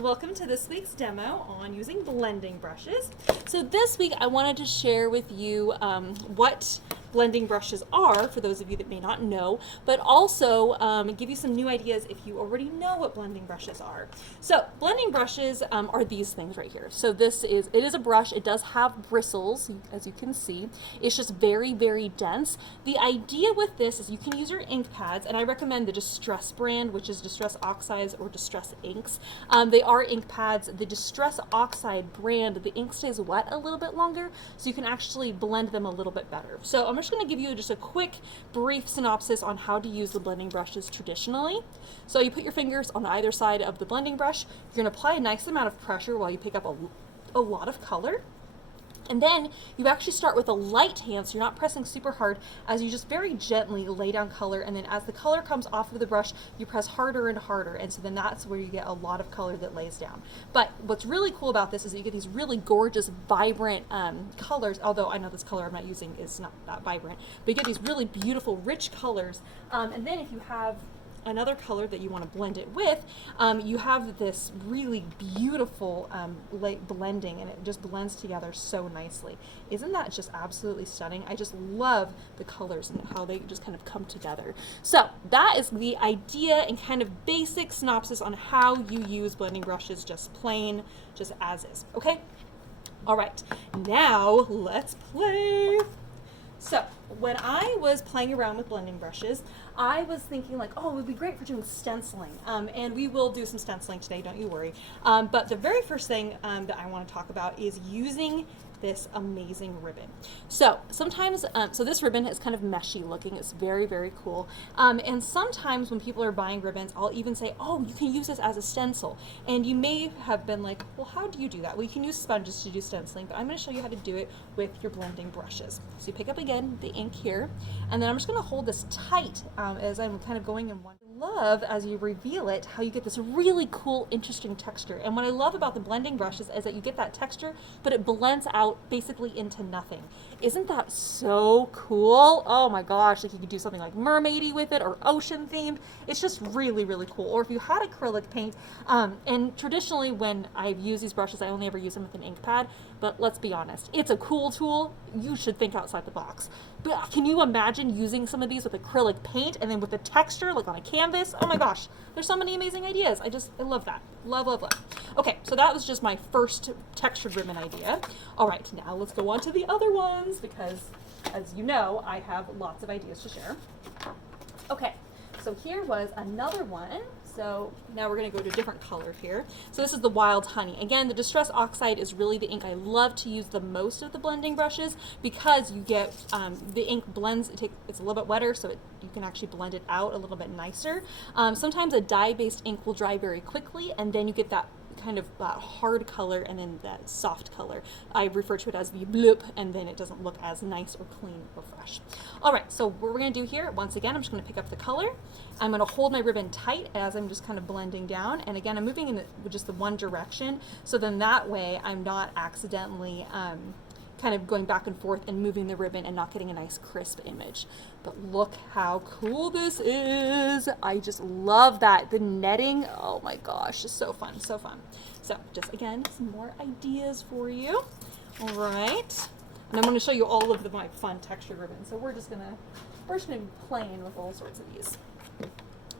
welcome to this week's demo on using blending brushes. So this week I wanted to share with you what blending brushes are, for those of you that may not know, but also give you some new ideas if you already know what blending brushes are. So blending brushes are these things right here. So it is a brush. It does have bristles, as you can see. It's just very, very dense. The idea with this is you can use your ink pads, and I recommend the Distress brand, which is Distress Oxides or Distress Inks. They are ink pads. The Distress Oxide brand, the ink stays wet a little bit longer, so you can actually blend them a little bit better. So I'm just going to give you just a quick, brief synopsis on how to use the blending brushes traditionally. So you put your fingers on either side of the blending brush. You're going to apply a nice amount of pressure while you pick up a lot of color. And then you actually start with a light hand, so you're not pressing super hard, as you just very gently lay down color, and then as the color comes off of the brush, you press harder and harder, and so then that's where you get a lot of color that lays down. But what's really cool about this is that you get these really gorgeous, vibrant colors, although I know this color I'm not using is not that vibrant, but you get these really beautiful, rich colors, and then if you have another color that you want to blend it with, you have this really beautiful blending, and it just blends together so nicely. Isn't that just absolutely stunning? I just love the colors and how they just kind of come together. So that is the idea and kind of basic synopsis on how you use blending brushes, just plain, just as is. Okay? All right, now let's play. So when I was playing around with blending brushes, I was thinking like, oh, it would be great for doing stenciling. And we will do some stenciling today, don't you worry. But the very first thing that I want to talk about is using this amazing ribbon. So sometimes, so this ribbon is kind of meshy looking. It's very, very cool. And sometimes when people are buying ribbons, I'll even say, oh, you can use this as a stencil. And you may have been like, well, how do you do that? Well, you can use sponges to do stenciling, but I'm going to show you how to do it with your blending brushes. So you pick up again the ink here, and then I'm just going to hold this tight as I'm kind of going in one. Love, as you reveal it, how you get this really cool, interesting texture. And what I love about the blending brushes is that you get that texture, but it blends out basically into nothing. Isn't that so cool? Oh my gosh, like you could do something like mermaidy with it or ocean themed. It's just really, really cool. Or if you had acrylic paint, and traditionally when I've used these brushes, I only ever use them with an ink pad, but let's be honest, it's a cool tool. You should think outside the box. But can you imagine using some of these with acrylic paint and then with the texture, like on a canvas? Oh my gosh, there's so many amazing ideas. I love that. Love, love, love. Okay, so that was just my first textured ribbon idea. All right, now let's go on to the other ones because, as you know, I have lots of ideas to share. Okay, so here was another one. So now we're going to go to a different color here. So this is the Wild Honey. Again, the Distress Oxide is really the ink I love to use the most of the blending brushes because you get the ink blends. It's a little bit wetter, so you can actually blend it out a little bit nicer. Sometimes a dye-based ink will dry very quickly, and then you get that kind of hard color and then that soft color. I refer to it as the bloop, and then it doesn't look as nice or clean or fresh. All right, so what we're going to do here, once again, I'm just going to pick up the color. I'm going to hold my ribbon tight as I'm just kind of blending down, and again, I'm moving in just the one direction, so then that way I'm not accidentally kind of going back and forth and moving the ribbon and not getting a nice crisp image. But look how cool this is. I just love that. The netting, oh my gosh, it's so fun, so fun. So just again, some more ideas for you. All right. And I'm going to show you all of my fun texture ribbons. So we're just going to be playing with all sorts of these.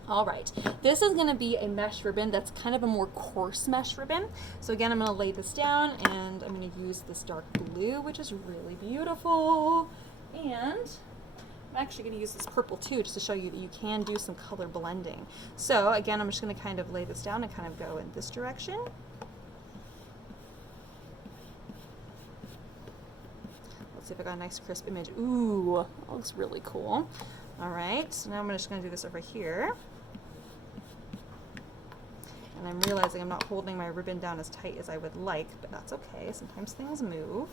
All right, this is going to be a mesh ribbon that's kind of a more coarse mesh ribbon. So again, I'm going to lay this down, and I'm going to use this dark blue, which is really beautiful. And I'm actually going to use this purple too, just to show you that you can do some color blending. So again, I'm just going to kind of lay this down and kind of go in this direction. Let's see if I got a nice crisp image. Ooh, that looks really cool. All right, so now I'm just going to do this over here. And I'm realizing I'm not holding my ribbon down as tight as I would like, but that's okay. Sometimes things move.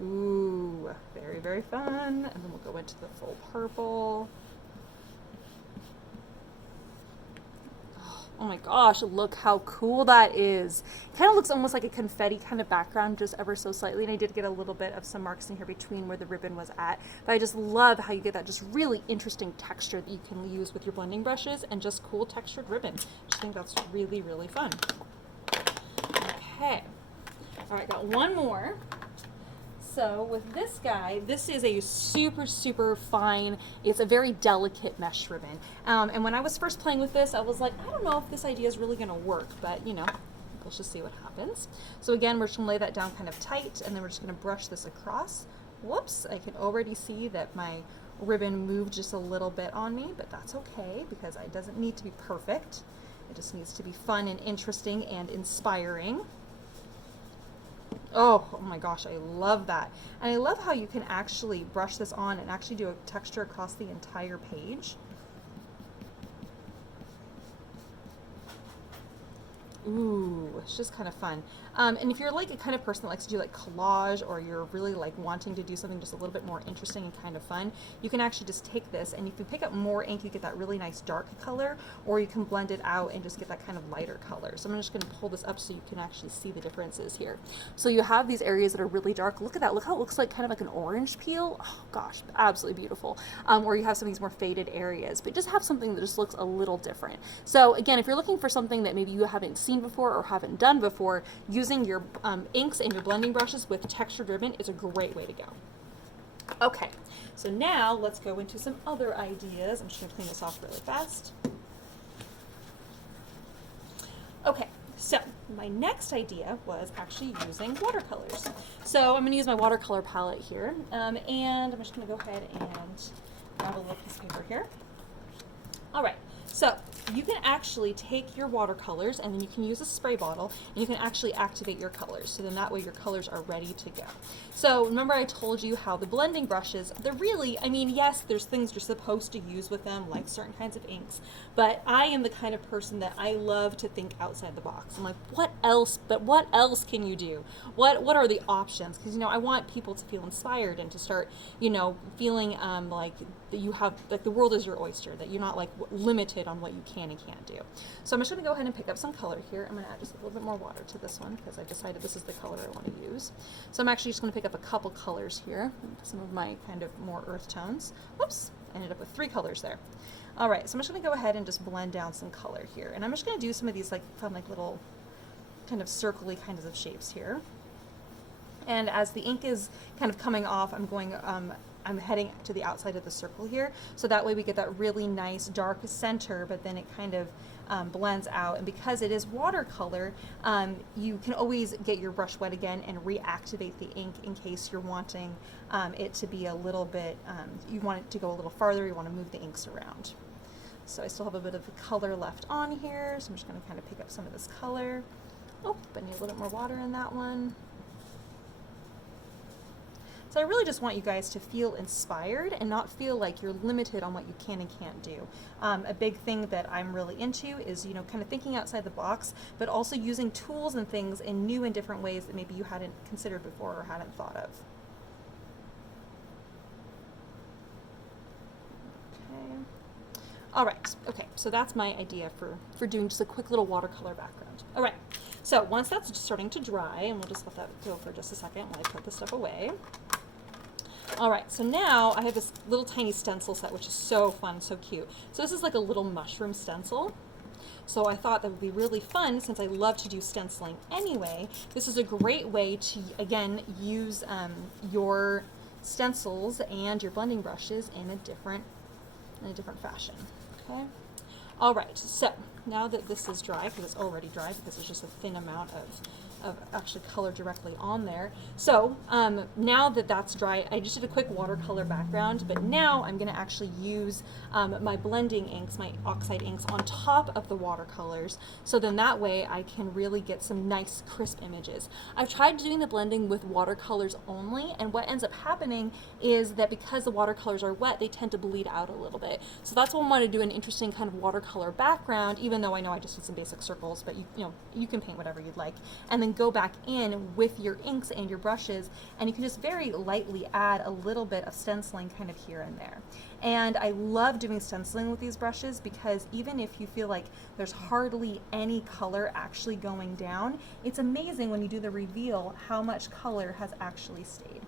Ooh, very, very fun. And then we'll go into the full purple. Oh, Oh my gosh, look how cool that is. Kind of looks almost like a confetti kind of background, just ever so slightly. And I did get a little bit of some marks in here between where the ribbon was at. But I just love how you get that just really interesting texture that you can use with your blending brushes and just cool textured ribbon. I just think that's really, really fun. Okay. All right, got one more. So with this guy, this is a super, super fine, it's a very delicate mesh ribbon. And when I was first playing with this, I was like, I don't know if this idea is really gonna work, but you know, let's just see what happens. So again, we're just gonna lay that down kind of tight, and then we're just gonna brush this across. Whoops, I can already see that my ribbon moved just a little bit on me, but that's okay because it doesn't need to be perfect. It just needs to be fun and interesting and inspiring. Oh my gosh, I love that. And I love how you can actually brush this on and actually do a texture across the entire page. Ooh, it's just kind of fun. And if you're like a kind of person that likes to do like collage, or you're really like wanting to do something just a little bit more interesting and kind of fun, you can actually just take this, and if you pick up more ink, you get that really nice dark color, or you can blend it out and just get that kind of lighter color. So I'm just going to pull this up so you can actually see the differences here. So you have these areas that are really dark. Look at that. Look how it looks like kind of like an orange peel. Oh gosh, absolutely beautiful. Or you have some of these more faded areas, but just have something that just looks a little different. So again, if you're looking for something that maybe you haven't seen before or haven't done before, using your inks and your blending brushes with textured ribbon is a great way to go. Okay, so now let's go into some other ideas. I'm just going to clean this off really fast. Okay, so my next idea was actually using watercolors. So I'm going to use my watercolor palette here, and I'm just going to go ahead and grab a little piece of paper here. All right, so you can actually take your watercolors, and then you can use a spray bottle, and you can actually activate your colors. So then that way your colors are ready to go. So remember I told you how the blending brushes, they're really, I mean, yes, there's things you're supposed to use with them, like certain kinds of inks, but I am the kind of person that I love to think outside the box. I'm like, what else, but what else can you do? What are the options? Because, you know, I want people to feel inspired and to start, you know, feeling like that you have, like the world is your oyster, that you're not like limited on what you can and can't do. So I'm just going to go ahead and pick up some color here. I'm going to add just a little bit more water to this one because I decided this is the color I want to use. So I'm actually just going to pick up a couple colors here, some of my kind of more earth tones. Whoops, I ended up with 3 colors there. All right, so I'm just going to go ahead and just blend down some color here. And I'm just going to do some of these like fun like little kind of circly kinds of shapes here. And as the ink is kind of coming off, I'm heading to the outside of the circle here, so that way we get that really nice dark center, but then it kind of blends out. And because it is watercolor, you can always get your brush wet again and reactivate the ink in case you're wanting it to be a little bit, you want it to go a little farther, you want to move the inks around. So I still have a bit of the color left on here, so I'm just going to kind of pick up some of this color. Oh, but I need a little bit more water in that one. So I really just want you guys to feel inspired and not feel like you're limited on what you can and can't do. A big thing that I'm really into is, you know, kind of thinking outside the box, but also using tools and things in new and different ways that maybe you hadn't considered before or hadn't thought of. Okay. All right, okay, so that's my idea for doing just a quick little watercolor background. All right, so once that's starting to dry, and we'll just let that go for just a second while I put this stuff away. All right, so now I have this little tiny stencil set, which is so fun, so cute. So this is like a little mushroom stencil. So I thought that would be really fun, since I love to do stenciling anyway. This is a great way to, again, use your stencils and your blending brushes in a different fashion. Okay. All right, so now that this is dry, because it's already dry because there's just a thin amount of actually color directly on there. So now that that's dry, I just did a quick watercolor background, but now I'm going to actually use my blending inks, my oxide inks, on top of the watercolors, so then that way I can really get some nice crisp images. I've tried doing the blending with watercolors only, and what ends up happening is that because the watercolors are wet, they tend to bleed out a little bit. So that's why I want to do an interesting kind of watercolor background, even though I know I just did some basic circles, but you know, you can paint whatever you'd like, and then then go back in with your inks and your brushes, and you can just very lightly add a little bit of stenciling kind of here and there. And I love doing stenciling with these brushes because even if you feel like there's hardly any color actually going down, it's amazing when you do the reveal how much color has actually stayed.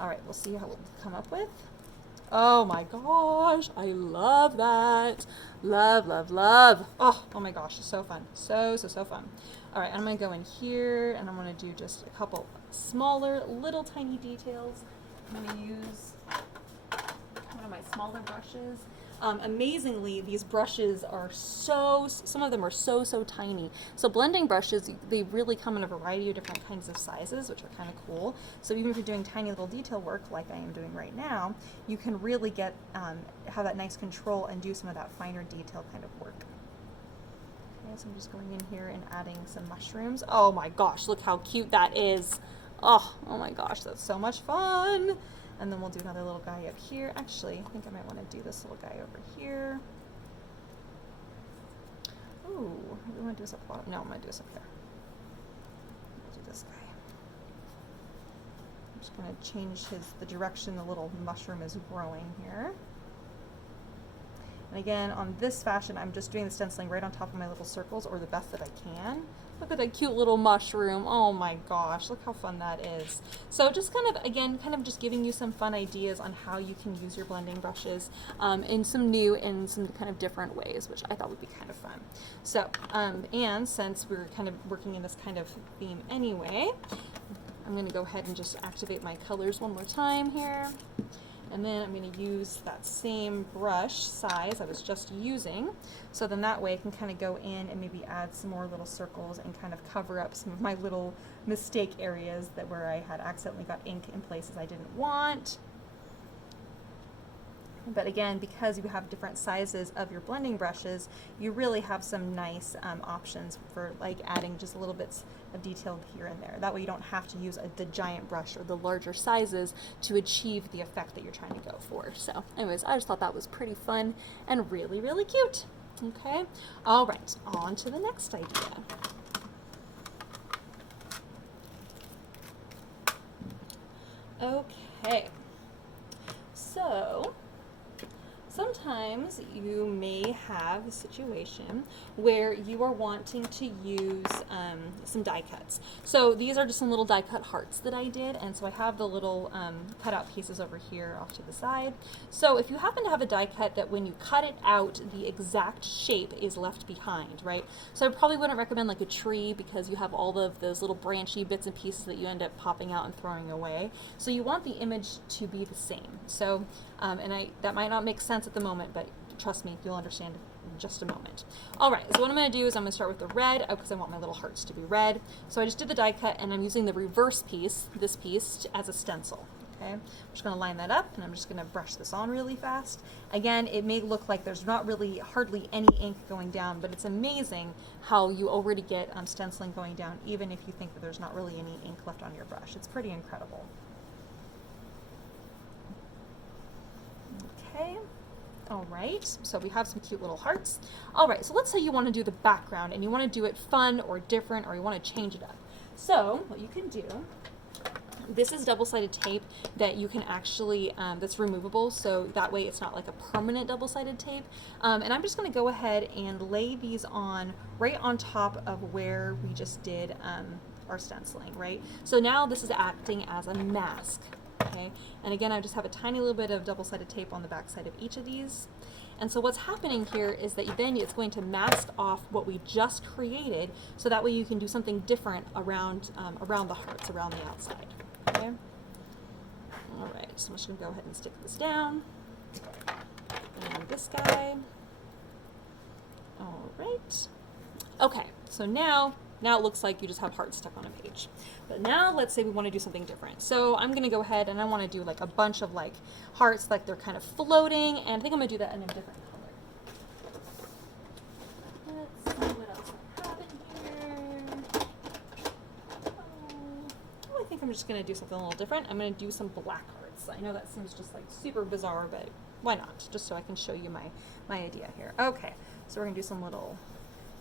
All right, we'll see how we'll come up with. Oh my gosh, I love that. Love, love, love. Oh my gosh, it's so fun. So fun. All right, I'm gonna go in here and I'm gonna do just a couple smaller, little tiny details. I'm gonna use one of my smaller brushes. Amazingly, these brushes are some of them are so tiny. So blending brushes, they really come in a variety of different kinds of sizes, which are kind of cool. So even if you're doing tiny little detail work like I am doing right now, you can really get, have that nice control and do some of that finer detail kind of work. Okay, so I'm just going in here and adding some mushrooms. Oh my gosh, look how cute that is. Oh my gosh, that's so much fun. And then we'll do another little guy up here. Actually, I think I might want to do this little guy over here. Ooh, we want to do this up bottom. No, I'm going to do this up there. We'll do this guy. I'm just going to change the direction the little mushroom is growing here. And again, on this fashion, I'm just doing the stenciling right on top of my little circles, or the best that I can. Look at that cute little mushroom. Oh my gosh, look how fun that is. So just kind of just giving you some fun ideas on how you can use your blending brushes in some new and some kind of different ways, which I thought would be kind of fun. So, and since we're kind of working in this kind of theme anyway, I'm gonna go ahead and just activate my colors one more time here. And then I'm going to use that same brush size I was just using, so then that way I can kind of go in and maybe add some more little circles and kind of cover up some of my little mistake areas where I had accidentally got ink in places I didn't want. But again, because you have different sizes of your blending brushes, you really have some nice options for like adding just little bits of detail here and there. That way you don't have to use the giant brush or the larger sizes to achieve the effect that you're trying to go for. So anyways, I just thought that was pretty fun and really, really cute. Okay, all right, on to the next idea. Okay, so sometimes you may have a situation where you are wanting to use some die cuts. So these are just some little die cut hearts that I did, and so I have the little cutout pieces over here off to the side. So if you happen to have a die cut that when you cut it out, the exact shape is left behind, right? So I probably wouldn't recommend like a tree because you have all of those little branchy bits and pieces that you end up popping out and throwing away. So you want the image to be the same. So, that might not make sense at the moment, but trust me, you'll understand in just a moment. All right, so what I'm going to do is I'm going to start with the red because I want my little hearts to be red. So I just did the die cut and I'm using the reverse piece, this piece, as a stencil. Okay, I'm just going to line that up and I'm just going to brush this on really fast. Again, it may look like there's not really hardly any ink going down, but it's amazing how you already get stenciling going down even if you think that there's not really any ink left on your brush. It's pretty incredible. Okay. All right, so we have some cute little hearts. All right, so let's say you want to do the background and you want to do it fun or different, or you want to change it up. So what you can do, this is double-sided tape that you can actually, that's removable, so that way it's not like a permanent double-sided tape. And I'm just going to go ahead and lay these on right on top of where we just did our stenciling, right? So now this is acting as a mask. Okay, and again, I just have a tiny little bit of double-sided tape on the back side of each of these. And so what's happening here is that then it's going to mask off what we just created, so that way you can do something different around the hearts, around the outside. Okay. All right, so I'm just going to go ahead and stick this down. And this guy. All right. Okay, so now it looks like you just have hearts stuck on a page. But now let's say we want to do something different. So I'm going to go ahead and I want to do like a bunch of like hearts, like they're kind of floating, and I think I'm going to do that in a different color. Let's see what else I have in here. Oh, I think I'm just going to do something a little different. I'm going to do some black hearts. I know that seems just like super bizarre, but why not? Just so I can show you my idea here. Okay, so we're going to do some little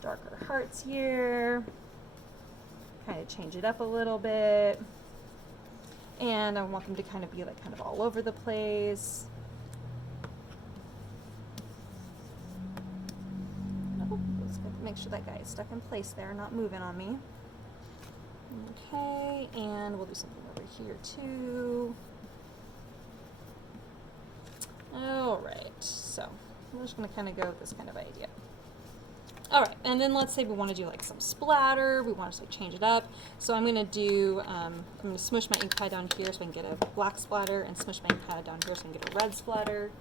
darker hearts here. kind of change it up a little bit. And I want them to kind of be like kind of all over the place. Oh, let's make sure that guy is stuck in place there, not moving on me. Okay, and we'll do something over here too. All right, so we're just going to kind of go with this kind of idea. All right, and then let's say we want to do like some splatter. We want to like change it up. So I'm going to do, I'm going to smush my ink pad down here so I can get a black splatter, and smush my ink pad down here so I can get a red splatter.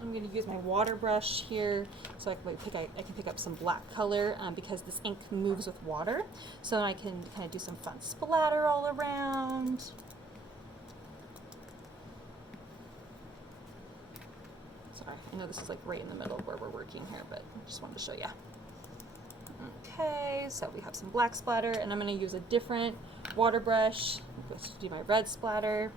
I'm going to use my water brush here so I can pick up some black color because this ink moves with water. So then I can kind of do some fun splatter all around. Sorry, I know this is like right in the middle of where we're working here, but I just wanted to show you. Okay, so we have some black splatter, and I'm going to use a different water brush to do my red splatter.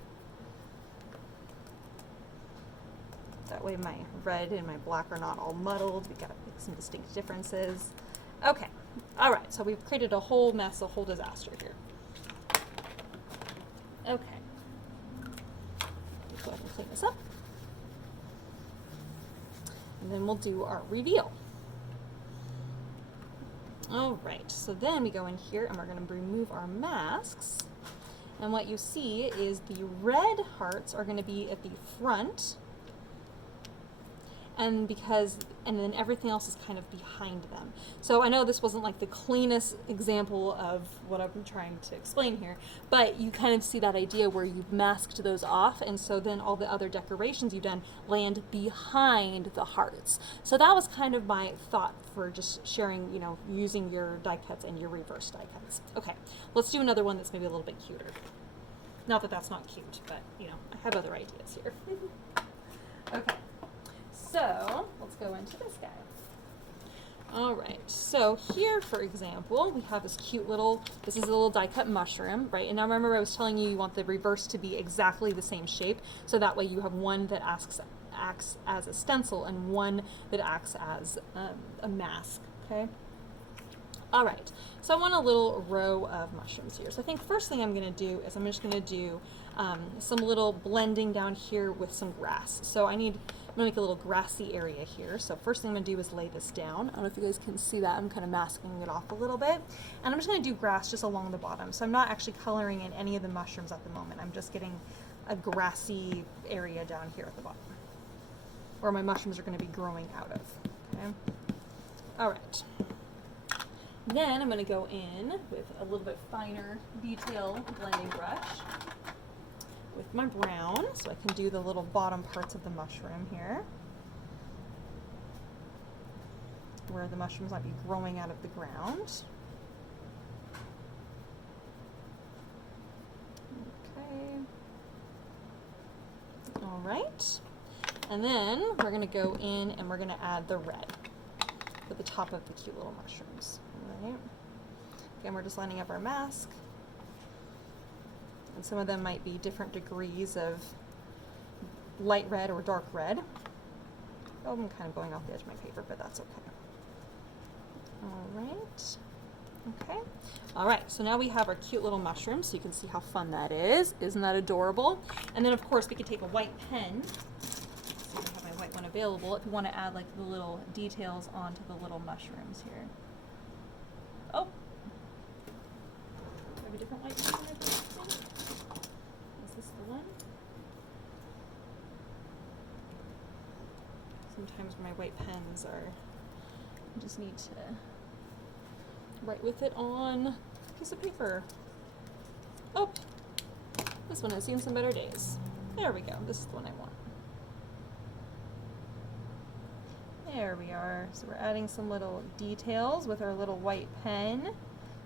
That way my red and my black are not all muddled. We got some distinct differences. Okay, all right, so we've created a whole mess, a whole disaster here. Okay, let's go ahead and clean this up. And then we'll do our reveal. All right, so then we go in here and we're going to remove our masks. And what you see is the red hearts are going to be at the front. And then everything else is kind of behind them. So I know this wasn't like the cleanest example of what I'm trying to explain here, but you kind of see that idea where you've masked those off, and so then all the other decorations you've done land behind the hearts. So that was kind of my thought for just sharing, you know, using your die cuts and your reverse die cuts. Okay, let's do another one that's maybe a little bit cuter. Not that that's not cute, but you know, I have other ideas here. Okay. So let's go into this guy. All right, so here, for example, we have this cute little, this is a little die cut mushroom, right? And now remember I was telling you want the reverse to be exactly the same shape, so that way you have one that acts as a stencil and one that acts as a mask, okay? All right, so I want a little row of mushrooms here. So I think first thing I'm gonna do is I'm just gonna do some little blending down here with some grass. So I'm gonna make a little grassy area here. So first thing I'm gonna do is lay this down. I don't know if you guys can see that. I'm kind of masking it off a little bit. And I'm just gonna do grass just along the bottom. So I'm not actually coloring in any of the mushrooms at the moment. I'm just getting a grassy area down here at the bottom, where my mushrooms are gonna be growing out of, okay? All right. Then I'm going to go in with a little bit finer detail blending brush with my brown, so I can do the little bottom parts of the mushroom here, where the mushrooms might be growing out of the ground. Okay. All right. And then we're going to go in and we're going to add the red at the top of the cute little mushrooms. Right. Again, we're just lining up our mask. And some of them might be different degrees of light red or dark red. Oh, I'm kind of going off the edge of my paper, but that's okay. All right. Okay. All right, so now we have our cute little mushrooms, so you can see how fun that is. Isn't that adorable? And then, of course, we could take a white pen. So I have my white one available if you want to add like the little details onto the little mushrooms here. Oh, do I have a different white pen? Is this the one? Sometimes my white pens are, I just need to write with it on a piece of paper. Oh, this one has seen some better days. There we go, this is the one I want. There we are. So we're adding some little details with our little white pen,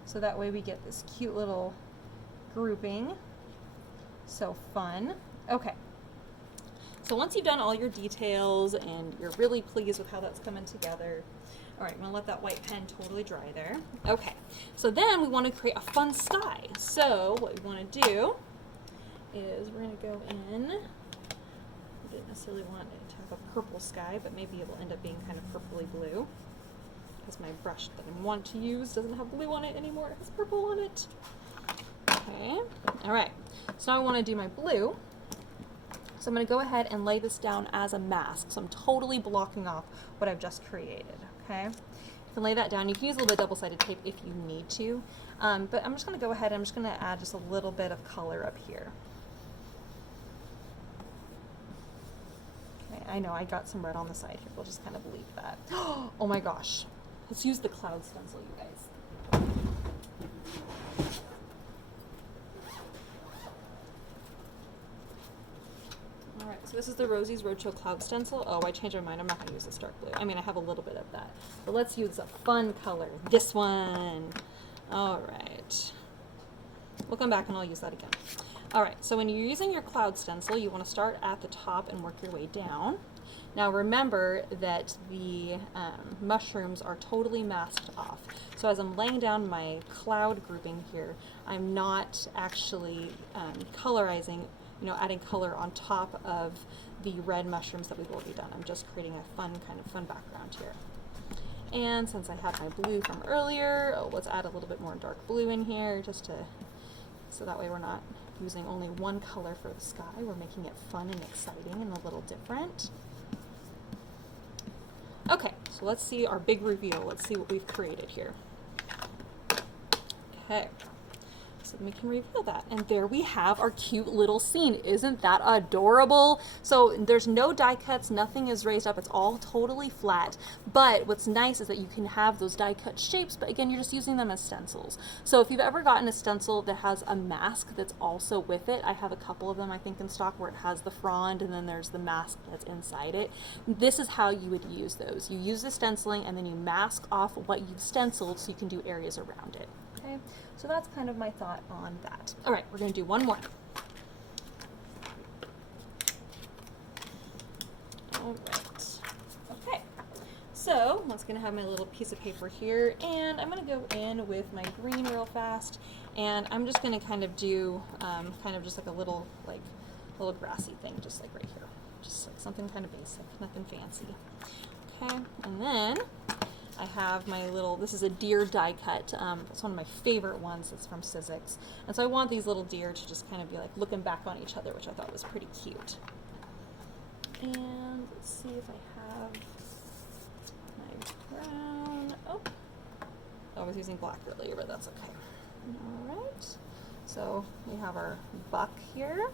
so that way we get this cute little grouping. So fun. Okay. So once you've done all your details and you're really pleased with how that's coming together, all right, I'm gonna let that white pen totally dry there. Okay, so then we want to create a fun sky. So what we want to do is we're gonna go in. I didn't necessarily want it to have a purple sky, but maybe it will end up being kind of purpley blue. because my brush that I want to use doesn't have blue on it anymore. It has purple on it. Okay, all right. So now I want to do my blue. So I'm going to go ahead and lay this down as a mask. So I'm totally blocking off what I've just created, okay? You can lay that down. You can use a little bit of double-sided tape if you need to. But I'm just going to go ahead and I'm just going to add just a little bit of color up here. Okay, I know I got some red on the side here. We'll just kind of leave that. Oh my gosh. Let's use the cloud stencil, you guys. Alright, so this is the Rosie's Roadshow Cloud Stencil. Oh, I changed my mind. I'm not going to use this dark blue. I mean, I have a little bit of that. But let's use a fun color. This one. Alright. We'll come back and I'll use that again. Alright, so when you're using your cloud stencil, you want to start at the top and work your way down. Now remember that the mushrooms are totally masked off. So as I'm laying down my cloud grouping here, I'm not actually colorizing, adding color on top of the red mushrooms that we've already done. I'm just creating a fun background here. And since I had my blue from earlier, let's add a little bit more dark blue in here so that way we're not using only one color for the sky. We're making it fun and exciting and a little different. Okay, so let's see our big reveal. Let's see what we've created here. Okay. So we can reveal that. And there we have our cute little scene. Isn't that adorable? So there's no die cuts, nothing is raised up, it's all totally flat. But what's nice is that you can have those die cut shapes, but again, you're just using them as stencils. So if you've ever gotten a stencil that has a mask that's also with it, I have a couple of them I think in stock where it has the frond and then there's the mask that's inside it. This is how you would use those. You use the stenciling and then you mask off what you've stenciled so you can do areas around it. Okay, so that's kind of my thought on that. All right, we're going to do one more. All right. Okay, so I'm just going to have my little piece of paper here, and I'm going to go in with my green real fast, and I'm just going to kind of do kind of just like a little grassy thing, just like right here, just like something kind of basic, nothing fancy. Okay, and then I have my little, this is a deer die cut. It's one of my favorite ones. It's from Sizzix. And so I want these little deer to just kind of be like looking back on each other, which I thought was pretty cute. And let's see if I have my brown. Oh, I was using black earlier, but that's okay. All right. So we have our buck here.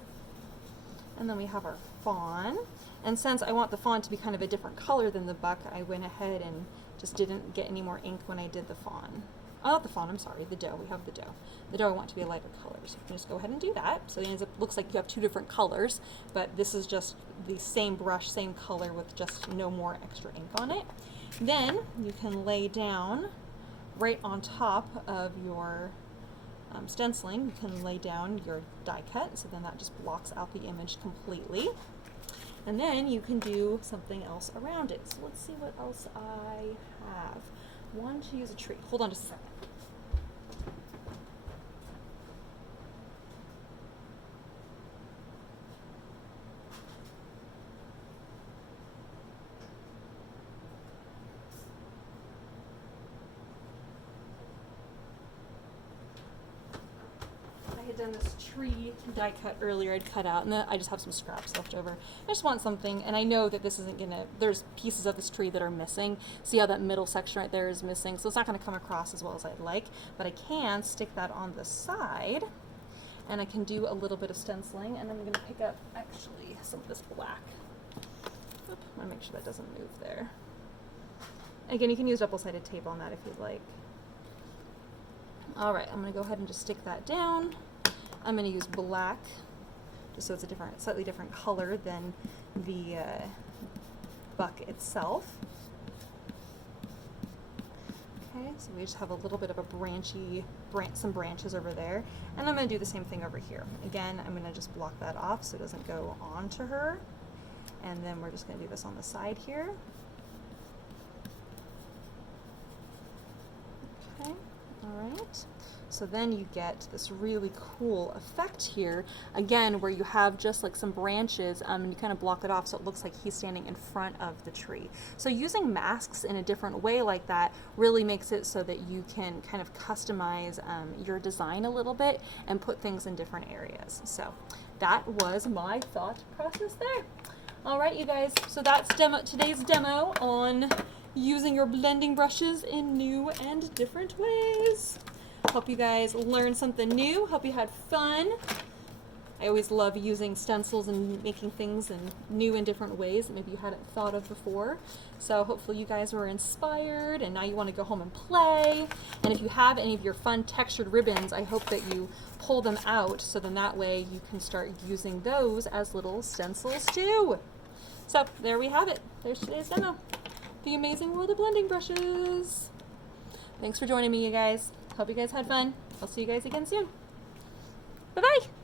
And then we have our fawn. And since I want the fawn to be kind of a different color than the buck, I went ahead and just didn't get any more ink when I did the fawn. Oh, not the fawn, I'm sorry, the doe. We have the doe. The doe I want to be a lighter color, so you can just go ahead and do that. So it looks like you have two different colors, but this is just the same brush, same color with just no more extra ink on it. Then you can lay down right on top of your stenciling, you can lay down your die cut, so then that just blocks out the image completely. And then you can do something else around it. So let's see what else I have. Want to use a tree. Hold on just a second. I had done this tree die cut earlier. I'd cut out, and then I just have some scraps left over. I just want something, and I know that this isn't gonna, there's pieces of this tree that are missing. See how that middle section right there is missing? So it's not gonna come across as well as I'd like, but I can stick that on the side, and I can do a little bit of stenciling, and I'm gonna pick up actually some of this black. Oop, I wanna make sure that doesn't move there. Again, you can use double-sided tape on that if you'd like. All right, I'm gonna go ahead and just stick that down. I'm going to use black, just so it's a slightly different color than the buck itself. Okay, so we just have a little bit of a some branches over there. And I'm going to do the same thing over here. Again, I'm going to just block that off so it doesn't go onto her. And then we're just going to do this on the side here. Okay, all right. So then you get this really cool effect here, again, where you have just like some branches and you kind of block it off so it looks like he's standing in front of the tree. So using masks in a different way like that really makes it so that you can kind of customize your design a little bit and put things in different areas. So that was my thought process there. All right, you guys, so that's today's demo on using your blending brushes in new and different ways. Hope you guys learned something new. Hope you had fun. I always love using stencils and making things in new and different ways that maybe you hadn't thought of before. So hopefully you guys were inspired and now you want to go home and play. And if you have any of your fun textured ribbons, I hope that you pull them out so then that way you can start using those as little stencils too. So there we have it. There's today's demo. The amazing world of blending brushes. Thanks for joining me, you guys. Hope you guys had fun. I'll see you guys again soon. Bye-bye.